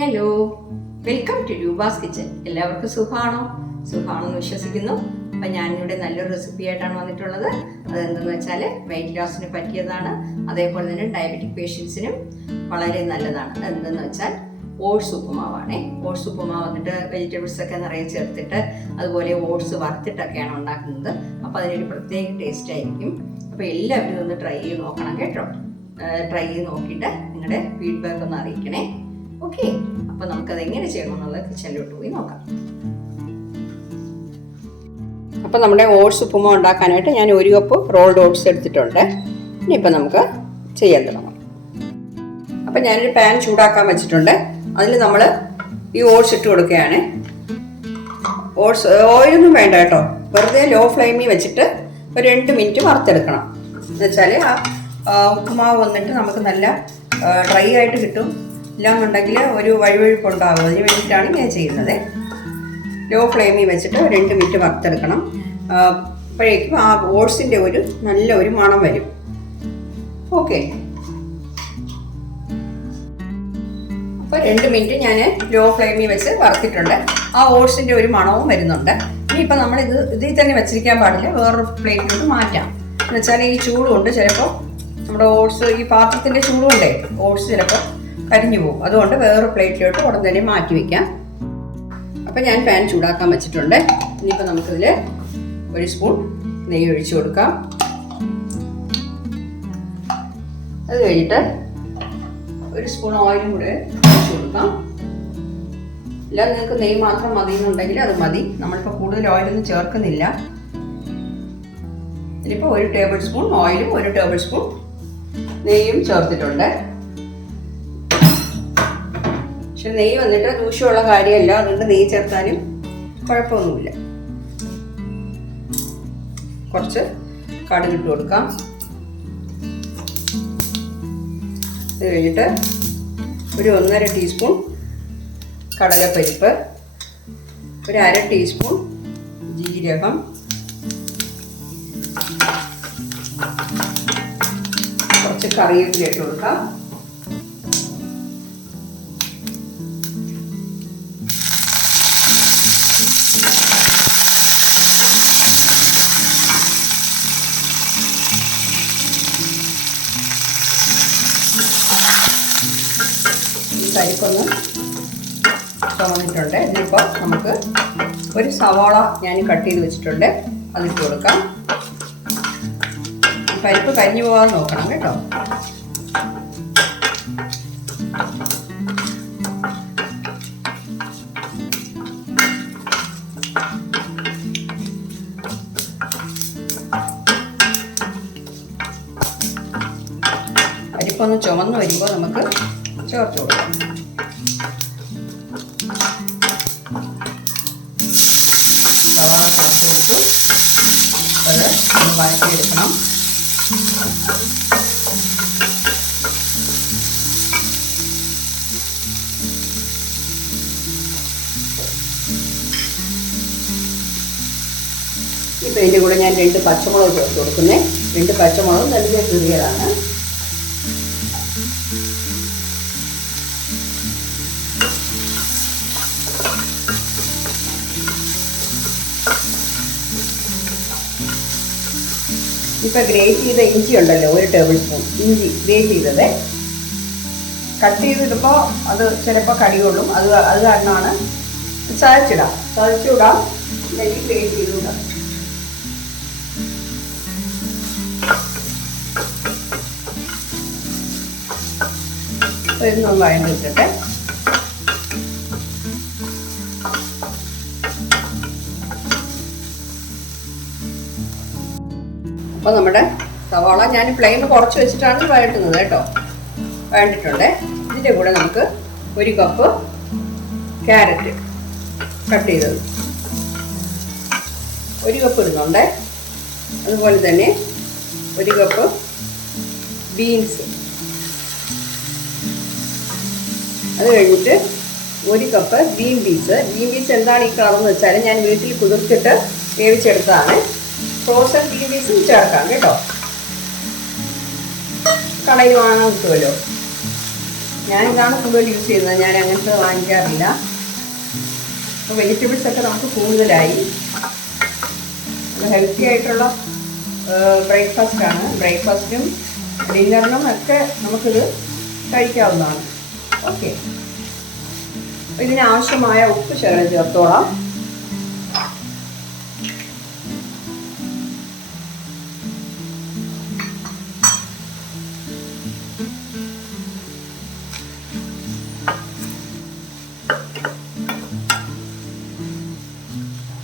Hello, welcome to Rupa's kitchen. എല്ലാവർക്കും സുഖമാണെന്ന് വിശ്വസിക്കുന്നു. അപ്പം ഞാനിവിടെ നല്ലൊരു റെസിപ്പി ആയിട്ടാണ് വന്നിട്ടുള്ളത്. അതെന്തെന്ന് വെച്ചാൽ വെയിറ്റ് ലോസിന് പറ്റിയതാണ്, അതേപോലെ തന്നെ ഡയബറ്റിക് പേഷ്യൻസിനും വളരെ നല്ലതാണ്. അതെന്തെന്ന് വെച്ചാൽ ഓട്സ് ഉപ്പുമാവാണേ. ഓട്സ് ഉപ്പുമാവ് വന്നിട്ട് വെജിറ്റബിൾസ് ഒക്കെ നിറയെ ചേർത്തിട്ട് അതുപോലെ ഓട്സ് വറുത്തിട്ടൊക്കെയാണ് ഉണ്ടാക്കുന്നത്. അപ്പോൾ അതിനൊരു പ്രത്യേക ടേസ്റ്റ് ആയിരിക്കും. അപ്പോൾ എല്ലാവരും ഇതൊന്ന് ട്രൈ ചെയ്ത് നോക്കണം കേട്ടോ. ട്രൈ ചെയ്ത് നോക്കിയിട്ട് നിങ്ങളുടെ ഫീഡ്ബാക്ക് ഒന്ന് അറിയിക്കണേ. ഓക്കെ, അപ്പോൾ നമുക്കത് എങ്ങനെ ചെയ്യണമെന്നുള്ളത് കിച്ചണിലോട്ട് പോയി നോക്കാം. അപ്പോൾ നമ്മുടെ ഓട്സ് ഉപ്പുമാവ് ഉണ്ടാക്കാനായിട്ട് ഞാൻ 1 കപ്പ് റോൾഡ് ഓട്സ് എടുത്തിട്ടുണ്ട്. ഇനിയിപ്പോൾ നമുക്ക് ചെയ്യാൻ തുടങ്ങാം. അപ്പം ഞാനൊരു പാൻ ചൂടാക്കാൻ വെച്ചിട്ടുണ്ട്. അതിൽ നമ്മൾ ഈ ഓട്സ് ഇട്ട് കൊടുക്കുകയാണ്. ഓട്സ് ഓയിലൊന്നും വേണ്ട കേട്ടോ, വെറുതെ ലോ ഫ്ലെയിമിൽ വെച്ചിട്ട് ഒരു 2 മിനിറ്റ് വറുത്തെടുക്കണം. എന്നുവെച്ചാൽ ആ ഉപ്പുമാവ് വന്നിട്ട് നമുക്ക് നല്ല ഡ്രൈ ആയിട്ട് കിട്ടും. ഇല്ലാന്നുണ്ടെങ്കിൽ ഒരു വഴുവഴുപ്പുണ്ടാകും. അതിന് വേണ്ടിയിട്ടാണ് ഞാൻ ചെയ്യുന്നത്. ലോ ഫ്ലെയിമിൽ വെച്ചിട്ട് 2 മിനിറ്റ് വറുത്തെടുക്കണം. അപ്പോഴേക്കും ആ ഓട്സിൻ്റെ നല്ല ഒരു മണം വരും. ഓക്കെ, അപ്പോൾ 2 മിനിറ്റ് ഞാൻ ലോ ഫ്ലെയിമിൽ വെച്ച് വറുത്തിട്ടുണ്ട്. ആ ഓട്സിൻ്റെ ഒരു മണവും വരുന്നുണ്ട്. ഇനിയിപ്പോൾ നമ്മൾ ഇതിൽ തന്നെ വെച്ചിരിക്കാൻ പാടില്ല, വേറൊരു പ്ലേറ്റിലോട്ട് മാറ്റാം. എന്നുവെച്ചാൽ ഈ ചൂടുകൊണ്ട് ചിലപ്പോൾ നമ്മുടെ ഓട്സ്, ഈ പാത്രത്തിൻ്റെ ചൂടുകൊണ്ടേ ഓട്സ് ചിലപ്പോൾ കരിഞ്ഞു പോകും. അതുകൊണ്ട് വേറൊരു പ്ലേറ്റിലോട്ട് ഉടൻ തന്നെ മാറ്റി വയ്ക്കാം. അപ്പം ഞാൻ പാൻ ചൂടാക്കാൻ വെച്ചിട്ടുണ്ട്. ഇനിയിപ്പോൾ നമുക്കിതിൽ 1 സ്പൂൺ നെയ്യ് ഒഴിച്ചു കൊടുക്കാം. അത് കഴിഞ്ഞിട്ട് 1 സ്പൂൺ ഓയിലും കൂടെ ഒഴിച്ചു കൊടുക്കാം. ഇല്ല, നിങ്ങൾക്ക് നെയ്യ് മാത്രം മതി എന്നുണ്ടെങ്കിൽ അത് മതി. നമ്മളിപ്പോൾ കൂടുതൽ ഓയിലൊന്നും ചേർക്കുന്നില്ല. ഇതിലിപ്പോൾ 1 ടേബിൾ സ്പൂൺ ഓയിലും 1 ടേബിൾ സ്പൂൺ നെയ്യും ചേർത്തിട്ടുണ്ട്. പക്ഷെ നെയ്യ് വന്നിട്ട് ദൂഷ്യമുള്ള കാര്യമല്ല, അതുകൊണ്ട് നെയ്യ് ചേർത്താലും കുഴപ്പമൊന്നുമില്ല. കുറച്ച് കടുക് ഇട്ട് കൊടുക്കാം. ഇത് കഴിഞ്ഞിട്ട് ഒരു 1.5 ടീസ്പൂൺ കടലപ്പരിപ്പ്, ഒരു 1/2 ടീസ്പൂൺ ജീരകം, കുറച്ച് കറിവേപ്പില ഇട്ട് കൊടുക്കാം. പരിപ്പൊന്ന് ചുവന്നിട്ടുണ്ട്. ഇതിലിപ്പോൾ നമുക്ക് ഒരു സവാള ഞാൻ കട്ട് ചെയ്ത് വെച്ചിട്ടുണ്ട്, അതിട്ട് കൊടുക്കാം. പരിപ്പ് കരിഞ്ഞു പോകാതെ നോക്കണം കേട്ടോ. പരിപ്പൊന്ന് ചുമന്ന് വരുമ്പോൾ നമുക്ക് ചേർത്ത് കൊടുക്കാം. സവാള ചേർത്ത് കൊടുത്തു. അത് ഒന്ന് വഴറ്റിയെടുക്കണം. ഇപ്പം ഇതിൻ്റെ കൂടെ ഞാൻ 2 പച്ചമുളക് ചേർത്ത് കൊടുക്കുന്നത്. 2 പച്ചമുളക് നല്ല ചെറിയതാണ്. ഇപ്പം ഗ്രേറ്റ് ചെയ്ത ഇഞ്ചി ഉണ്ടല്ലോ, 1 ടേബിൾ സ്പൂൺ ഇഞ്ചി ഗ്രേറ്റ് ചെയ്തത്. കട്ട് ചെയ്തിടുമ്പോൾ അത് ചിലപ്പോൾ കടികൊള്ളും. അത് കാരണമാണ് ചതച്ചിടാം അല്ലെങ്കിൽ ഗ്രേറ്റ് ചെയ്തിടാം. ഒന്ന് വഴഞ്ഞിട്ടിട്ട് അപ്പോൾ നമ്മുടെ സവാള ഞാൻ ഫ്ലെയിം കുറച്ച് വെച്ചിട്ടാണ് വഴറ്റുന്നത് കേട്ടോ. വഴണ്ടിട്ടുണ്ട്. ഇതിൻ്റെ കൂടെ നമുക്ക് 1 കപ്പ് ക്യാരറ്റ് കട്ട് ചെയ്തത് 1 കപ്പ് ഇടുന്നുണ്ട്. അതുപോലെ തന്നെ 1 കപ്പ് ബീൻസ്, അത് കഴിഞ്ഞിട്ട് 1 കപ്പ് ഗ്രീൻ പീസ്. എന്താണ് ഈ കളറെന്ന് വെച്ചാൽ ഞാൻ വീട്ടിൽ കുതിർത്തിട്ട് വേവിച്ചെടുത്തതാണ്. ഫ്രോസൺ ഗ്രീൻ പീസും ചേർക്കാം കേട്ടോ. കടയിൽ വാങ്ങാൻ കിട്ടുമല്ലോ. ഞാനിതാണ് കൂടുതൽ യൂസ് ചെയ്യുന്നത്, ഞാൻ അങ്ങനത്തെ വാങ്ങിക്കാറില്ല. അപ്പോൾ വെജിറ്റബിൾസൊക്കെ നമുക്ക് കൂടുതലായി. നല്ല ഹെൽത്തി ആയിട്ടുള്ള ബ്രേക്ക്ഫാസ്റ്റാണ്. ബ്രേക്ക്ഫാസ്റ്റിനും ഡിന്നറിനും ഒക്കെ നമുക്കിത് കഴിക്കാവുന്നതാണ്. ഓക്കെ, ഇതിനാവശ്യമായ ഉപ്പ് ചേർത്തോളാം.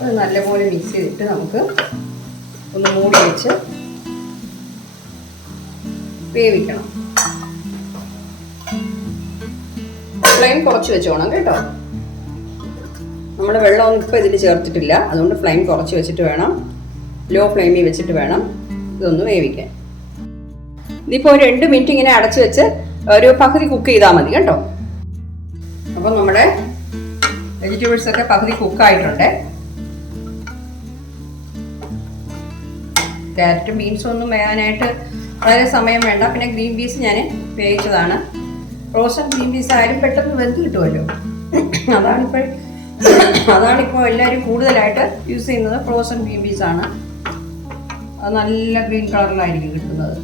അത് നല്ലപോലെ മിക്സ് ചെയ്തിട്ട് നമുക്ക് ഒന്ന് മൂടി വെച്ച് വേവിക്കണം. ഫ്ലെയിം കുറച്ച് വെച്ചോണം കേട്ടോ. നമ്മൾ വെള്ളമൊന്നും ഇപ്പോൾ ഇതിൽ ചേർത്തിട്ടില്ല, അതുകൊണ്ട് ഫ്ലെയിം കുറച്ച് വെച്ചിട്ട് വേണം, ലോ ഫ്ലെയിമിൽ വെച്ചിട്ട് വേണം ഇതൊന്ന് വേവിക്കാൻ. ഇതിപ്പോൾ ഒരു 2 മിനിറ്റ് ഇങ്ങനെ അടച്ചു വെച്ച് ഒരു പകുതി കുക്ക് ചെയ്താൽ മതി കേട്ടോ. അപ്പം നമ്മുടെ വെജിറ്റബിൾസൊക്കെ പകുതി കുക്കായിട്ടുണ്ട്. ക്യാരറ്റും ബീൻസും ഒന്നും വേകാനായിട്ട് വളരെ സമയം വേണ്ട. പിന്നെ ഗ്രീൻ പീസ് ഞാൻ വേവിച്ചതാണ്. ഫ്രോസൺ ഗ്രീൻ പീസ് ആയാലും പെട്ടെന്ന് വെന്ത് കിട്ടുമല്ലോ. അതാണിപ്പോൾ എല്ലാവരും കൂടുതലായിട്ട് യൂസ് ചെയ്യുന്നത്. ഫ്രോസൺ ഗ്രീൻ പീസാണ്. അത് നല്ല ഗ്രീൻ കളറിലായിരിക്കും കിട്ടുന്നത്.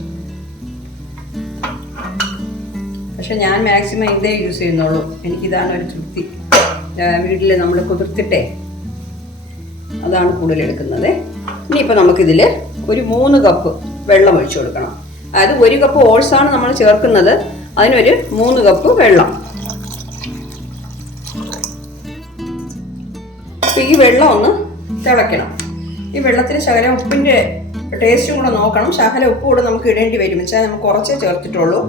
പക്ഷെ ഞാൻ മാക്സിമം ഇതേ യൂസ് ചെയ്യുന്നുള്ളൂ. എനിക്കിതാണ് ഒരു തൃപ്തി. വീട്ടിൽ നമ്മൾ കുതിർത്തിട്ടേ അതാണ് കൂടുതൽ എടുക്കുന്നത്. ഇനിയിപ്പോൾ നമുക്കിതിൽ ഒരു 3 കപ്പ് വെള്ളം ഒഴിച്ചു കൊടുക്കണം. അതായത് 1 കപ്പ് ഓട്സാണ് നമ്മൾ ചേർക്കുന്നത്, അതിനൊരു 3 കപ്പ് വെള്ളം. അപ്പോൾ ഈ വെള്ളം ഒന്ന് തിളയ്ക്കണം. ഈ വെള്ളത്തിന് ശകലം ഉപ്പിൻ്റെ ടേസ്റ്റും കൂടെ നോക്കണം. ശകലം ഉപ്പ് കൂടെ നമുക്ക് ഇടേണ്ടി വരും. വെച്ചാൽ നമുക്ക് കുറച്ചേ ചേർത്തിട്ടുള്ളൂ.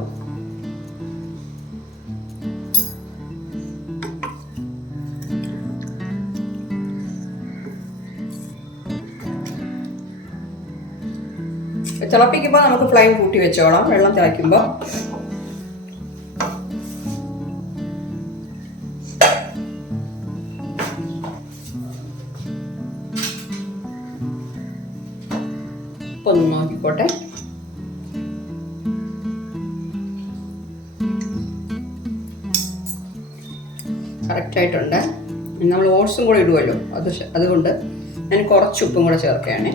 തിളപ്പിക്കുമ്പോൾ നമുക്ക് ഫ്ലെയിം കൂട്ടി വെച്ചോളാം. വെള്ളം തിളയ്ക്കുമ്പോൾ ഒന്ന് നോക്കിക്കോട്ടെ. കറക്റ്റായിട്ടുണ്ട്. നമ്മൾ ഓട്സും കൂടെ ഇടുമല്ലോ, അതുകൊണ്ട് ഞാൻ കുറച്ച് ഉപ്പും കൂടെ ചേർക്കുകയാണ്.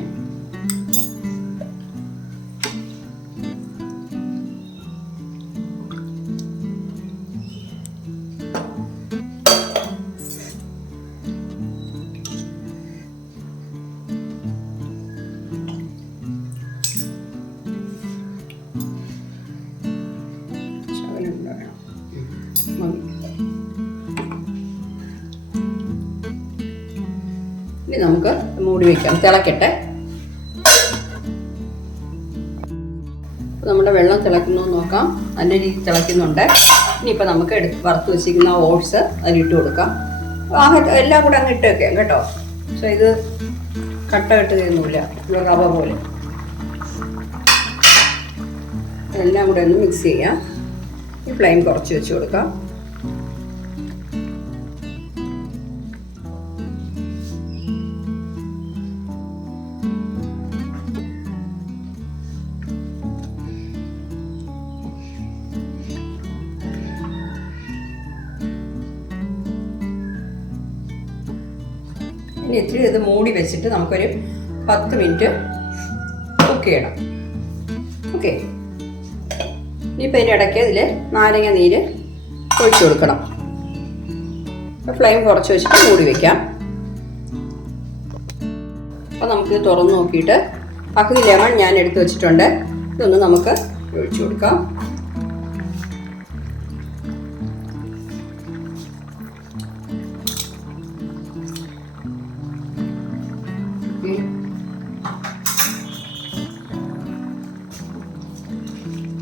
ഇനി നമുക്ക് മൂടി വയ്ക്കാം, തിളക്കട്ടെ. നമ്മുടെ വെള്ളം തിളക്കുന്നു നോക്കാം. നല്ല രീതിയിൽ തിളയ്ക്കുന്നുണ്ട്. ഇനിയിപ്പോൾ നമുക്ക് വറുത്ത് വെച്ചിരിക്കുന്ന ഓട്സ് അതിലിട്ട് കൊടുക്കാം. എല്ലാം കൂടെ അങ്ങ് ഇട്ട് വെക്കാം കേട്ടോ. പക്ഷെ ഇത് കട്ട തരുന്നില്ല, റവ പോലെ. എല്ലാം കൂടെ ഒന്ന് മിക്സ് ചെയ്യാം. ഈ ഫ്ലെയിം കുറച്ച് വെച്ച് കൊടുക്കാം. ഇനി ഇത്തിരി ഇത് മൂടി വെച്ചിട്ട് നമുക്കൊരു 10 മിനിറ്റ് കുക്ക് ചെയ്യണം. ഓക്കെ, ഇനിയിപ്പോൾ ഇതിൻ്റെ ഇടയ്ക്ക് ഇതിൽ നാരങ്ങ നീര് ഒഴിച്ചു കൊടുക്കണം. ഫ്ലെയിം കുറച്ച് വെച്ചിട്ട് മൂടി വയ്ക്കാം. അപ്പോൾ നമുക്കിത് തുറന്ന് നോക്കിയിട്ട് പകുതി ലെമൺ ഞാൻ എടുത്ത് വെച്ചിട്ടുണ്ട്. ഇതൊന്ന് നമുക്ക് ഒഴിച്ചു കൊടുക്കാം.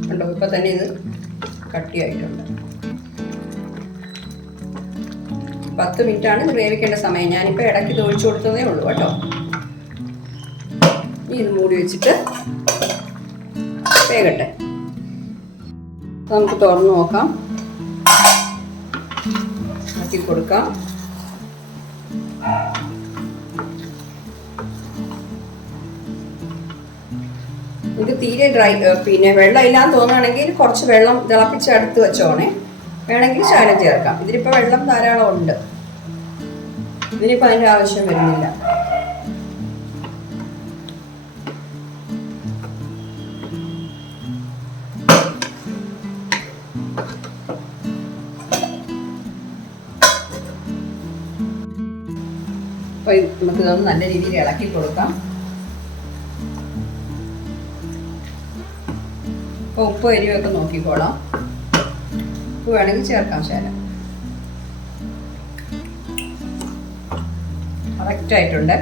കണ്ടോ, ഇപ്പം തന്നെ ഇത് കട്ടിയായിട്ടുണ്ട്. 10 മിനിറ്റാണ് ഇത് വേവിക്കേണ്ട സമയം. ഞാനിപ്പോൾ ഇടയ്ക്ക് ഇത് ഒഴിച്ചു കൊടുത്തതേ ഉള്ളൂ കേട്ടോ. ഇനി ഇത് മൂടി വെച്ചിട്ട് വേകട്ടെ. നമുക്ക് തുറന്ന് നോക്കാം, ആക്കി കൊടുക്കാം. ഇത് തീരെ ഡ്രൈ, പിന്നെ വെള്ളം ഇല്ലാന്ന് തോന്നുകയാണെങ്കിൽ കുറച്ച് വെള്ളം തിളപ്പിച്ച് അടുത്ത് വെച്ചോണേ. വേണമെങ്കിൽ ശകലം ചേർക്കാം. ഇതിലിപ്പോൾ വെള്ളം ധാരാളം ഉണ്ട്, ഇതിനിപ്പോൾ അതിൻ്റെ ആവശ്യം വരുന്നില്ല. അപ്പോൾ നമുക്ക് ഇതൊന്ന് നല്ല രീതിയിൽ ഇളക്കി കൊടുക്കാം. അപ്പോൾ ഉപ്പ് എരിവൊക്കെ നോക്കിക്കോളാം. ഉപ്പ് വേണമെങ്കിൽ ചേർക്കാം ശകലം. കറക്റ്റായിട്ടുണ്ട്.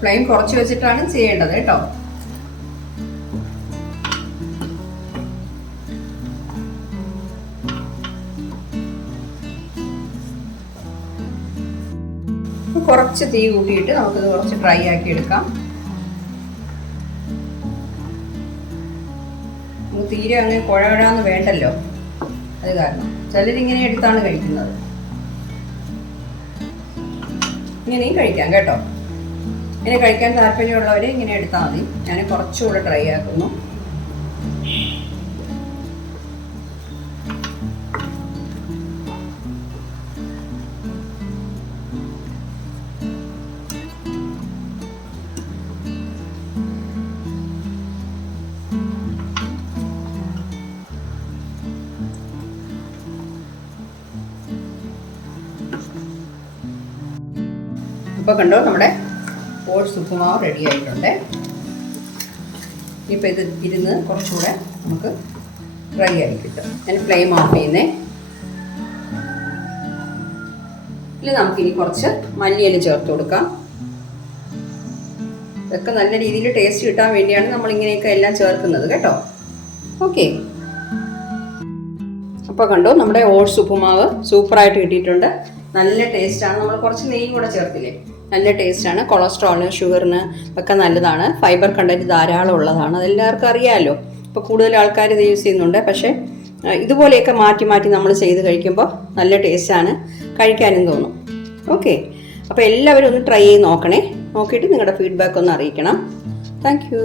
ഫ്ലെയിം കുറച്ച് വെച്ചിട്ടാണ് ചെയ്യേണ്ടത് കേട്ടോ. കുറച്ച് തീ കൂട്ടിയിട്ട് നമുക്കിത് കുറച്ച് ഡ്രൈ ആക്കി എടുക്കാം. നമുക്ക് തീരെ അങ്ങനെ കുഴകുഴാന്ന് വേണ്ടല്ലോ, അത് കാരണം ചിലരിങ്ങനെ എടുത്താണ് കഴിക്കുന്നത്. ഇങ്ങനെയും കഴിക്കാം കേട്ടോ. ഇങ്ങനെ കഴിക്കാൻ താല്പര്യമുള്ളവരെ ഇങ്ങനെ എടുത്താൽ മതി. ഞാൻ കുറച്ചുകൂടെ ഡ്രൈ ആക്കുന്നു. ഇപ്പോൾ കണ്ടോ, നമ്മുടെ ഓട്സ് ഉപ്പുമാവ് റെഡി ആയിട്ടുണ്ട്. ഇപ്പോൾ ഇത് ഇരുന്ന് കുറച്ചുകൂടെ നമുക്ക് ഡ്രൈ ആയി കിട്ടും. ഞാൻ ഫ്ലെയിം ഓഫ് ചെയ്യുന്നേ. ഇതിൽ നമുക്കിനി കുറച്ച് മല്ലിയില ചേർത്ത് കൊടുക്കാം. ഇതൊക്കെ നല്ല രീതിയിൽ ടേസ്റ്റ് കിട്ടാൻ വേണ്ടിയാണ് നമ്മൾ ഇങ്ങനെയൊക്കെ എല്ലാം ചേർക്കുന്നത് കേട്ടോ. ഓക്കെ, അപ്പോൾ കണ്ടോ, നമ്മുടെ ഓട്സ് ഉപ്പുമാവ് സൂപ്പറായിട്ട് കിട്ടിയിട്ടുണ്ട്. നല്ല ടേസ്റ്റാണ്. നമ്മൾ കുറച്ച് നെയ്യും കൂടെ ചേർത്തില്ലേ, നല്ല ടേസ്റ്റാണ്. കൊളസ്ട്രോളിന്, ഷുഗറിന് ഒക്കെ നല്ലതാണ്. ഫൈബർ കണ്ടന്റ് ധാരാളം ഉള്ളതാണ്, അതെല്ലാവർക്കും അറിയാമല്ലോ. ഇപ്പോൾ കൂടുതൽ ആൾക്കാർ ഇത് യൂസ് ചെയ്യുന്നുണ്ട്. പക്ഷേ ഇതുപോലെയൊക്കെ മാറ്റി മാറ്റി നമ്മൾ ചെയ്ത് കഴിക്കുമ്പോൾ നല്ല ടേസ്റ്റാണ്, കഴിക്കാനും തോന്നും. ഓക്കെ, അപ്പോൾ എല്ലാവരും ഒന്ന് ട്രൈ ചെയ്ത് നോക്കണേ. നോക്കിയിട്ട് നിങ്ങളുടെ ഫീഡ്ബാക്ക് ഒന്ന് അറിയിക്കണം. Thank you.